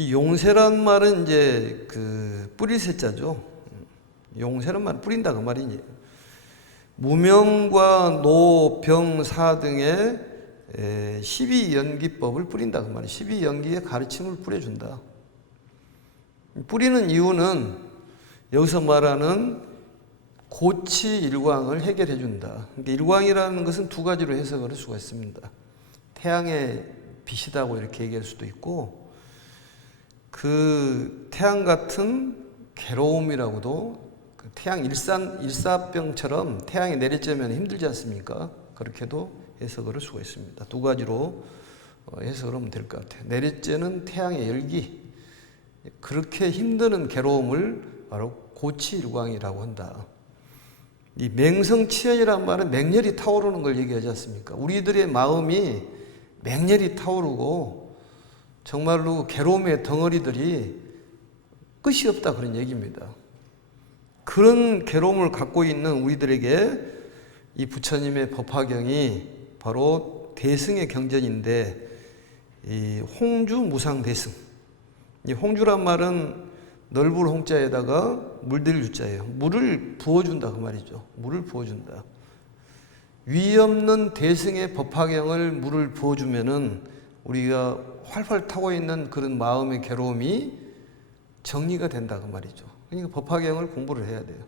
이 용세란 말은 이제 그 뿌릴 세자죠. 용세란 말 뿌린다 그 말이니. 무명과 노, 병, 사 등의 12연기법을 뿌린다 그 말이에요. 12연기의 가르침을 뿌려준다. 뿌리는 이유는 여기서 말하는 고치 일광을 해결해 준다. 그러니까 일광이라는 것은 두 가지로 해석을 할 수가 있습니다. 태양의 빛이다고 이렇게 얘기할 수도 있고 그 태양 같은 괴로움이라고도 그 태양 일산 일사병처럼 태양이 내리쬐면 힘들지 않습니까? 그렇게도 해석을 할 수가 있습니다. 두 가지로 어, 해석을 하면 될 것 같아요. 내리쬐는 태양의 열기 그렇게 힘드는 괴로움을 바로 고치일광이라고 한다. 이 맹성치연이라는 말은 맹렬히 타오르는 걸 얘기하지 않습니까? 우리들의 마음이 맹렬히 타오르고 정말로 괴로움의 덩어리들이 끝이 없다 그런 얘기입니다. 그런 괴로움을 갖고 있는 우리들에게 이 부처님의 법화경이 바로 대승의 경전인데 이 홍주 무상 대승. 이 홍주란 말은 넓을 홍자에다가 물들 유자예요. 물을 부어준다 그 말이죠. 물을 부어준다. 위 없는 대승의 법화경을 물을 부어주면은 우리가 활활 타고 있는 그런 마음의 괴로움이 정리가 된다 그 말이죠. 그러니까 법화경을 공부를 해야 돼요.